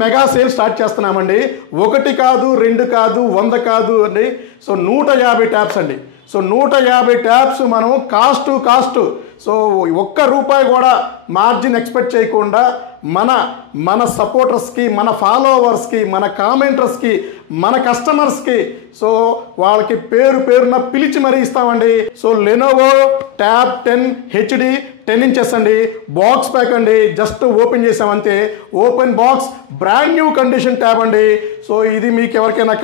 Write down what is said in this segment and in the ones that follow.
Mega sale start చేస్తున్నామండి. ఒకటి కాదు, రెండు కాదు, 100 కాదు అండి. సో 150 ట్యాబ్స్ అండి. సో 150 ట్యాబ్స్ మనం కాస్ట్ సో ఒక్క రూపాయి కూడా మార్జిన్ ఎక్స్పెక్ట్ చేయకుండా మన సపోర్టర్స్కి, మన ఫాలోవర్స్కి, మన కామెంటర్స్కి, మన కస్టమర్స్కి సో వాళ్ళకి పేరున పిలిచి మరీ ఇస్తామండి. So Lenovo tab 10 HD 10 inches అండి. బాక్స్ ప్యాక్ అండి. జస్ట్ ఓపెన్ చేసామంతే. Open box brand new condition tab అండి. సో ఇది మీకు ఎవరికైనా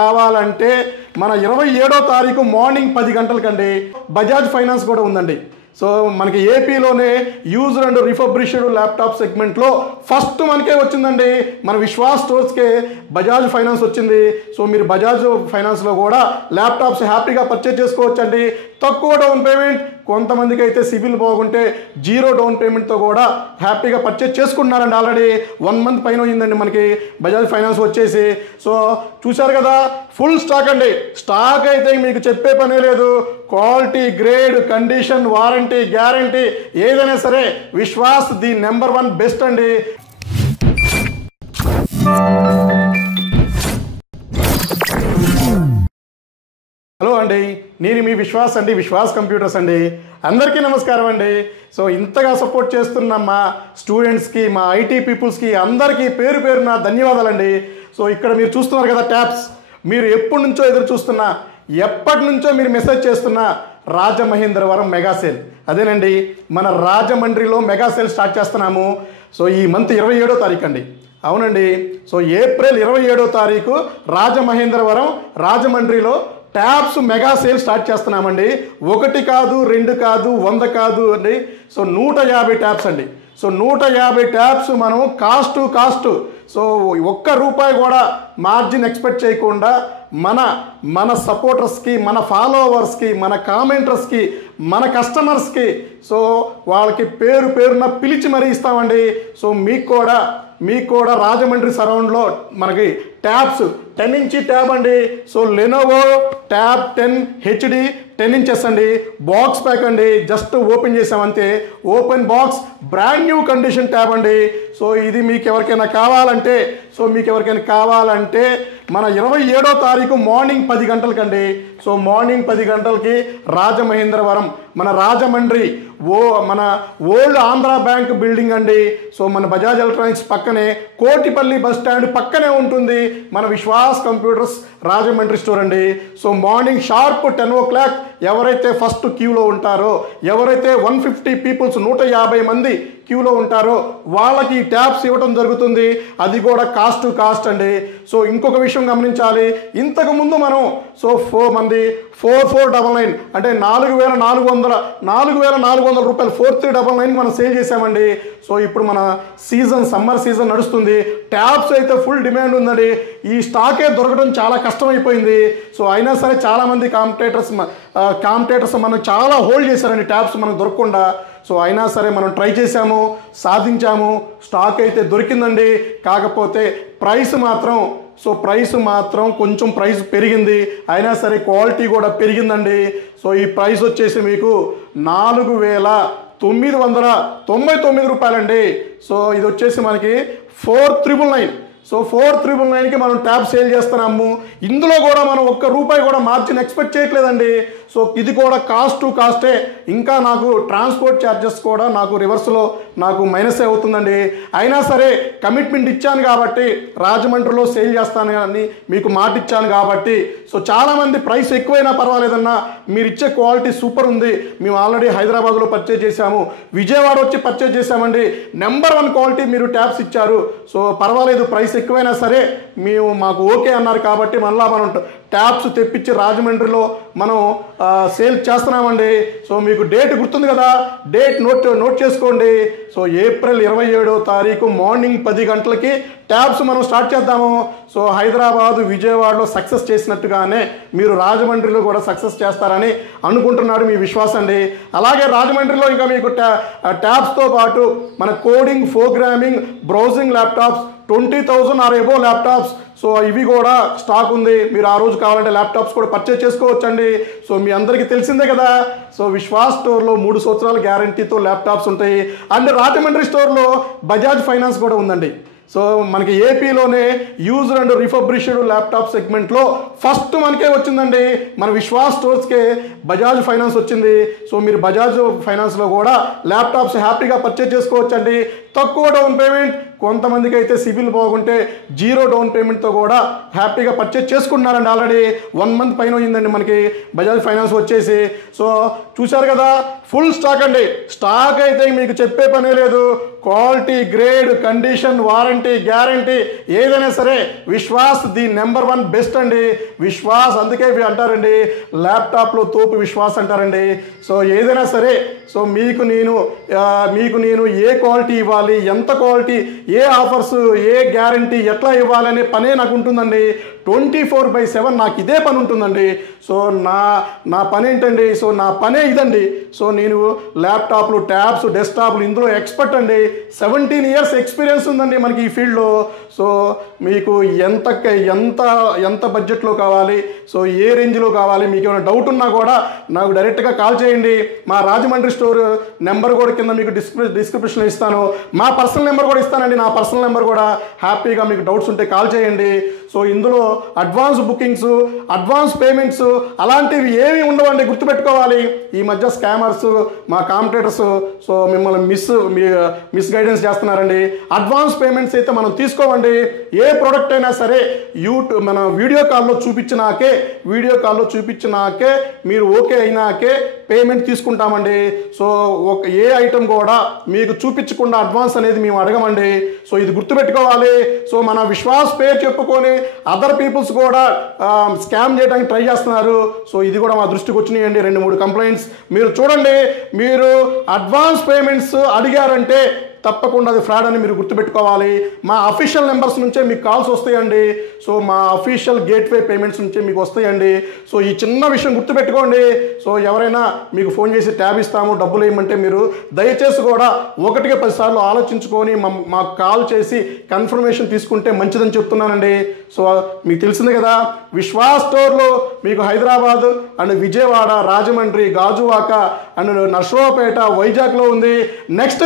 కావాలంటే మన 27వ తారీఖు మార్నింగ్ 10 గంటలకండి. బజాజ్ ఫైనాన్స్ కూడా ఉందండి. సో మనకి ఏపీలోనే యూజ్డ్ అండ్ రిఫర్బిష్డ్ ల్యాప్టాప్ సెగ్మెంట్లో ఫస్ట్ మనకే వచ్చిందండి. మన విశ్వాస్ స్టోర్స్కే బజాజ్ ఫైనాన్స్ వచ్చింది. సో మీరు బజాజ్ ఫైనాన్స్లో కూడా ల్యాప్టాప్స్ హ్యాపీగా పర్చేజ్ చేసుకోవచ్చండి. తక్కువ డౌన్ పేమెంట్, కొంతమందికి అయితే సిబిల్ బాగుంటే 0 డౌన్ పేమెంట్తో కూడా హ్యాపీగా పర్చేజ్ చేసుకుంటున్నారండి. ఆల్రెడీ 1 మంత్ పైన అయిందండి మనకి బజాజ్ ఫైనాన్స్ వచ్చేసి. సో చూశారు కదా, ఫుల్ స్టాక్ అండి. స్టాక్ అయితే మీకు చెప్పే పనే లేదు. Quality, grade, condition, warranty, guarantee ఏదైనా సరే విశ్వాస్ ది నెంబర్ 1 బెస్ట్ అండి. హలో అండి, నేను మీ విశ్వాస్ అండి, విశ్వాస్ కంప్యూటర్స్ అండి. అందరికీ నమస్కారం అండి. సో ఇంతగా సపోర్ట్ చేస్తున్న మా స్టూడెంట్స్కి, మా ఐటీ పీపుల్స్కి అందరికీ పేరున ధన్యవాదాలండి. సో ఇక్కడ మీరు చూస్తున్నారు కదా ట్యాబ్స్, మీరు ఎప్పటి నుంచో ఎదురు చూస్తున్నా, ఎప్పటి నుంచో మీరు మెసేజ్ చేస్తున్న రాజమహేంద్రవరం మెగా సేల్ అదేనండి. మన రాజమండ్రిలో మెగా సేల్ స్టార్ట్ చేస్తున్నాము. సో ఈ మంత్ 27వ తారీఖు అండి. అవునండి. సో ఏప్రిల్ 27వ తారీఖు రాజమండ్రిలో ట్యాబ్స్ మెగా సేల్ స్టార్ట్ చేస్తున్నామండి. ఒకటి కాదు, రెండు కాదు, 100 కాదు అండి. సో 150 ట్యాబ్స్ అండి. సో 150 ట్యాబ్స్ మనం కాస్ట్ సో ఒక్క రూపాయి కూడా మార్జిన్ ఎక్స్పెక్ట్ చేయకుండా మన సపోర్టర్స్కి, మన ఫాలోవర్స్కి, మన కామెంటర్స్కి, మన కస్టమర్స్కి సో వాళ్ళకి పేరున పిలిచి మరీ ఇస్తామండి. సో మీకు కూడా రాజమండ్రి సరౌండ్లో మనకి ట్యాబ్స్ 10 ఇంచ్ ట్యాబ్ అండి. So Lenovo tab 10 HD 10 inches అండి. బాక్స్ ప్యాక్ అండి. జస్ట్ ఓపెన్ చేసామంతే. Open box brand new condition tab అండి. సో ఇది మీకు ఎవరికైనా కావాలంటే మన 27వ తారీఖు మార్నింగ్ 10 గంటలకండి. సో మార్నింగ్ 10 గంటలకి రాజమహేంద్రవరం, మన రాజమండ్రి మన ఓల్డ్ ఆంధ్ర బ్యాంక్ బిల్డింగ్ అండి. సో మన బజాజ్ ఎలక్ట్రానిక్స్ పక్కనే, కోటిపల్లి బస్ స్టాండ్ పక్కనే ఉంటుంది మన విశ్వాస్ కంప్యూటర్స్ రాజమండ్రి స్టోర్ అండి. సో మార్నింగ్ షార్ప్ 10 o'clock ఎవరైతే ఫస్ట్ క్యూలో ఉంటారో, ఎవరైతే 150 పీపుల్స్ 150 మంది క్యూలో ఉంటారో వాళ్ళకి ఈ ట్యాబ్స్ ఇవ్వడం జరుగుతుంది. అది కూడా కాస్ట్ అండి. సో ఇంకొక విషయం గమనించాలి. ఇంతకుముందు మనం సో 4499 అంటే 4,400 రూపాయలు 4399 మనం సేల్ చేసామండి. సో ఇప్పుడు మన సమ్మర్ సీజన్ నడుస్తుంది. ట్యాబ్స్ అయితే ఫుల్ డిమాండ్ ఉందండి. ఈ స్టాకే దొరకడం చాలా కష్టమైపోయింది. సో అయినా సరే చాలామంది కాంపిటేటర్స్ మనం చాలా హోల్డ్ చేశారండి ట్యాబ్స్ మనకు దొరకకుండా. సో అయినా సరే మనం ట్రై చేసాము, సాధించాము. స్టాక్ అయితే దొరికిందండి. కాకపోతే ప్రైస్ మాత్రం కొంచెం ప్రైస్ పెరిగింది. అయినా సరే క్వాలిటీ కూడా పెరిగిందండి. సో ఈ ప్రైస్ వచ్చేసి మీకు 4,999 రూపాయలండి. సో ఇది వచ్చేసి మనకి 4,999. సో 4,999కి మనం ట్యాబ్ సేల్ చేస్తున్నాము. ఇందులో కూడా మనం ఒక్క రూపాయి కూడా మార్జిన్ ఎక్స్పెక్ట్ చేయట్లేదండి. సో ఇది కూడా కాస్టే. ఇంకా నాకు ట్రాన్స్పోర్ట్ ఛార్జెస్ కూడా నాకు రివర్స్లో నాకు మైనస్ అవుతుందండి. అయినా సరే కమిట్మెంట్ ఇచ్చాను కాబట్టి, రాజమండ్రిలో సేల్ చేస్తాను అని మీకు మాట ఇచ్చాను కాబట్టి, సో చాలామంది ప్రైస్ ఎక్కువైనా పర్వాలేదన్నా, మీరు ఇచ్చే క్వాలిటీ సూపర్ ఉంది, మేము ఆల్రెడీ హైదరాబాద్లో పర్చేజ్ చేశాము, విజయవాడ వచ్చి పర్చేజ్ చేశామండి, నెంబర్ 1 క్వాలిటీ మీరు ట్యాబ్స్ ఇచ్చారు, సో పర్వాలేదు ప్రైస్ ఎక్కువైనా సరే మాకు ఓకే అన్నారు కాబట్టి మళ్ళీ మనం ట్యాబ్స్ తెప్పించి రాజమండ్రిలో మనం సేల్ చేస్తున్నామండి. సో మీకు డేట్ గుర్తుంది కదా, డేట్ నోట్ చేసుకోండి. సో ఏప్రిల్ 27వ తారీఖు మార్నింగ్ 10 గంటలకి ట్యాబ్స్ మనం స్టార్ట్ చేద్దాము. సో హైదరాబాదు, విజయవాడలో సక్సెస్ చేసినట్టుగానే మీరు రాజమండ్రిలో కూడా సక్సెస్ చేస్తారని అనుకుంటున్నాడు మీ విశ్వాసం అండి. అలాగే రాజమండ్రిలో ఇంకా మీకు ట్యాబ్స్తో పాటు మన coding, programming, browsing laptops 20,000 or above laptops. So ఇవి కూడా స్టాక్ ఉంది, మీరు ఆ రోజు కావాలంటే ల్యాప్టాప్స్ కూడా పర్చేజ్ చేసుకోవచ్చండి. సో మీ అందరికీ తెలిసిందే కదా. సో విశ్వాస్ స్టోర్లో 3 సంవత్సరాల గ్యారంటీతో ల్యాప్టాప్స్ ఉంటాయి. అండ్ రాజమండ్రి స్టోర్లో బజాజ్ ఫైనాన్స్ కూడా ఉందండి. సో మనకి ఏపీలోనే యూజ్డ్ అండ్ రిఫర్బిష్డ్ ల్యాప్టాప్ సెగ్మెంట్లో ఫస్ట్ మనకే వచ్చిందండి, మన విశ్వాస్ స్టోర్స్కే బజాజ్ ఫైనాన్స్ వచ్చింది. సో మీరు బజాజ్ ఫైనాన్స్లో కూడా ల్యాప్టాప్స్ హ్యాపీగా పర్చేజ్ చేసుకోవచ్చండి. తక్కువ డౌన్ పేమెంట్, కొంతమందికి అయితే సిబిల్ బాగుంటే 0 డౌన్ పేమెంట్తో కూడా హ్యాపీగా పర్చేజ్ చేసుకుంటున్నారండి. ఆల్రెడీ 1 మంత్ పైన అయిందండి మనకి బజాజ్ ఫైనాన్స్ వచ్చేసి. సో చూశారు కదా, ఫుల్ స్టాక్ అండి. స్టాక్ అయితే మీకు చెప్పే పనే లేదు. Quality, grade, condition, warranty, guarantee ఏదైనా సరే విశ్వాస్ ది నెంబర్ 1 బెస్ట్ అండి. విశ్వాస్ అందుకే అంటారండి, ల్యాప్టాప్లో తోపు విశ్వాస్ అంటారండి. సో ఏదైనా సరే, సో మీకు నేను ఏ క్వాలిటీ ఇవ్వాలి, ఎంత క్వాలిటీ, ఏ ఆఫర్స్, ఏ గ్యారంటీ ఎట్లా ఇవ్వాలనే పనే నాకు ఉంటుందండి. 24/7 నాకు ఇదే పని ఉంటుందండి. సో నా పని ఏంటండి, సో నా పనే ఇదండి. సో నేను ల్యాప్టాప్లు, ట్యాబ్స్, డెస్క్టాప్లు ఇందులో ఎక్స్పర్ట్ అండి. 17 ఇయర్స్ ఎక్స్పీరియన్స్ ఉందండి మనకి ఈ ఫీల్డ్లో. సో మీకు ఎంత బడ్జెట్లో కావాలి, సో ఏ రేంజ్లో కావాలి, మీకు ఏమైనా డౌట్ ఉన్నా కూడా నాకు డైరెక్ట్గా కాల్ చేయండి. మా రాజమండ్రి స్టోర్ నెంబర్ కూడా కింద మీకు డిస్క్రిప్షన్లో ఇస్తాను. మా పర్సనల్ నెంబర్ కూడా ఇస్తానండి. నా పర్సనల్ నెంబర్ కూడా హ్యాపీగా మీకు డౌట్స్ ఉంటే కాల్ చేయండి. సో ఇందులో అడ్వాన్స్ బుకింగ్స్, అడ్వాన్స్ పేమెంట్స్ అలాంటివి ఏమీ ఉండవండి, గుర్తుపెట్టుకోవాలి. ఈ మధ్య స్కామర్స్, మా కాంపిటేటర్స్ సో మిమ్మల్ని మిస్ గైడెన్స్ చేస్తున్నారండి. అడ్వాన్స్ పేమెంట్స్ అయితే మనం తీసుకోవండి. ఏ ప్రోడక్ట్ అయినా సరే మన వీడియో కాల్లో చూపించినాకే మీరు ఓకే అయినాకే పేమెంట్ తీసుకుంటామండి. సో ఏ ఐటమ్ కూడా మీకు చూపించకుండా అడ్వాన్స్ అనేది మేము అడగమండి. సో ఇది గుర్తుపెట్టుకోవాలి. సో మన విశ్వాస్ పేరు చెప్పుకొని అదర్ పీపుల్స్ కూడా స్కామ్ చేయడానికి ట్రై చేస్తున్నారు. సో ఇది కూడా మా దృష్టికి వచ్చినాయండి 2-3 కంప్లైంట్స్. మీరు చూడండి, మీరు అడ్వాన్స్ పేమెంట్స్ అడిగారంటే తప్పకుండా అది ఫ్రాడ్ అని మీరు గుర్తుపెట్టుకోవాలి. మా అఫీషియల్ నెంబర్స్ నుంచే మీకు కాల్స్ వస్తాయండి. సో మా అఫీషియల్ గేట్వే పేమెంట్స్ నుంచే మీకు వస్తాయండి. సో ఈ చిన్న విషయం గుర్తుపెట్టుకోండి. సో ఎవరైనా మీకు ఫోన్ చేసి ట్యాబ్ ఇస్తాము, డబ్బులు వేయమంటే మీరు దయచేసి కూడా 1కి 10 సార్లు ఆలోచించుకొని మాకు కాల్ చేసి కన్ఫర్మేషన్ తీసుకుంటే మంచిదని చెప్తున్నానండి. సో మీకు తెలిసిందే కదా, విశ్వాస్ స్టోర్లో మీకు హైదరాబాద్ అండ్ విజయవాడ, రాజమండ్రి, గాజువాక అండ్ నర్సరావుపేట, వైజాగ్లో ఉంది. నెక్స్ట్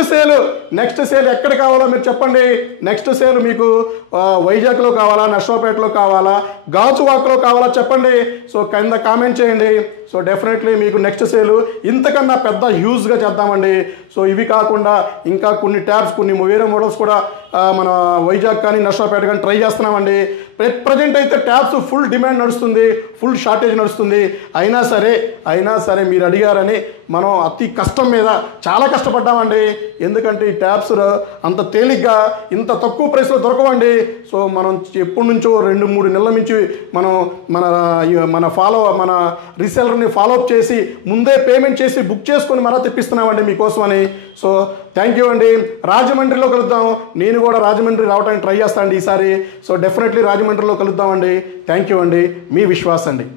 సేల్ ఎక్కడ కావాలో మీరు చెప్పండి. నెక్స్ట్ సేల్ మీకు వైజాగ్లో కావాలా, నర్సరావుపేటలో కావాలా, గాజువాకలో కావాలా చెప్పండి. సో కింద కామెంట్ చేయండి. సో డెఫినెట్లీ మీకు నెక్స్ట్ సేల్ ఇంతకన్నా పెద్ద హ్యూజ్గా చేద్దామండి. సో ఇవి కాకుండా ఇంకా కొన్ని ట్యాబ్స్, కొన్ని వేరే మోడల్స్ కూడా మన వైజాగ్ కానీ నర్సరావుపేట కానీ ట్రై చేస్తున్నామండి. ప్రజెంట్ అయితే ట్యాబ్స్ ఫుల్ డిమాండ్ నడుస్తుంది, ఫుల్ షార్టేజ్ నడుస్తుంది. అయినా సరే మీరు అడిగారని మనం అతి కష్టం మీద చాలా కష్టపడ్డామండి. ఎందుకంటే ఈ ట్యాబ్స్ అంత తేలిగ్గా ఇంత తక్కువ ప్రైస్లో దొరకవండి. సో మనం ఎప్పటి నుంచో 2-3 నెలల నుంచి మనం మన రీసెలర్ని ఫాలోఅప్ చేసి ముందే పేమెంట్ చేసి బుక్ చేసుకొని మరా తెప్పిస్తున్నామండి మీకోసమని. సో థ్యాంక్ యూ అండి. రాజమండ్రిలో కలుద్దాం. నేను కూడా రాజమండ్రి రావడానికి ట్రై చేస్తాను ఈసారి. సో డెఫినెట్లీ రాజమండ్రిలో కలుద్దామండి. థ్యాంక్ యూ అండి. మీ విశ్వాస్ అండి.